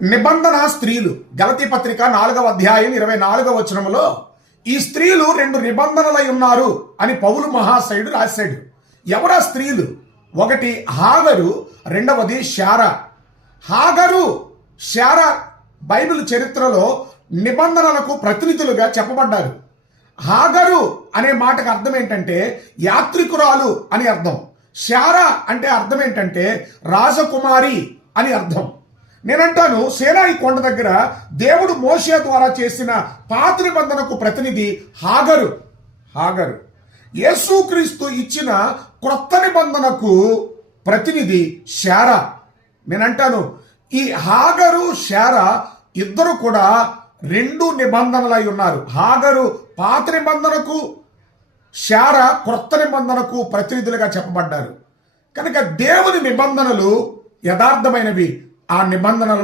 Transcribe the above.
నిబంధన స్త్రీలు. గలతీ పత్రిక 4వ అధ్యాయం 24వ వచనములో ఈ స్త్రీలు 2 నిబంధనలై ఉన్నారు అని పౌలు మహాశయుడు రాశాడు. ఎవరా స్త్రీలు? ఒకటి హాగరు, రెండవది శారా. హాగరు, శారా బైబిల్ చరిత్రలో నిబంధనలకు ప్రతినిధులుగా చెప్పబడ్డారు. హాగరు అనే మాటకు అర్థం ఏంటంటే యాత్రికురాలు అని అర్థం. శారా అంటే అర్థం ఏంటంటే రాజకుమారి అని అర్థం. నేనంటాను, సేనాయి కొండ దగ్గర దేవుడు మోషే ద్వారా చేసిన పాత నిబంధనకు ప్రతినిధి హాగరు. యేసుక్రీస్తు ఇచ్చిన క్రొత్త నిబంధనకు ప్రతినిధి శారా. నేనంటాను, ఈ హాగరు శారా ఇద్దరు కూడా 2 నిబంధనలై ఉన్నారు. హాగరు పాత నిబంధనకు, శారా క్రొత్త నిబంధనకు ప్రతినిధులుగా చెప్పబడ్డారు. కనుక దేవుని నిబంధనలు యథార్థమైనవి. ఆ నిబంధనలు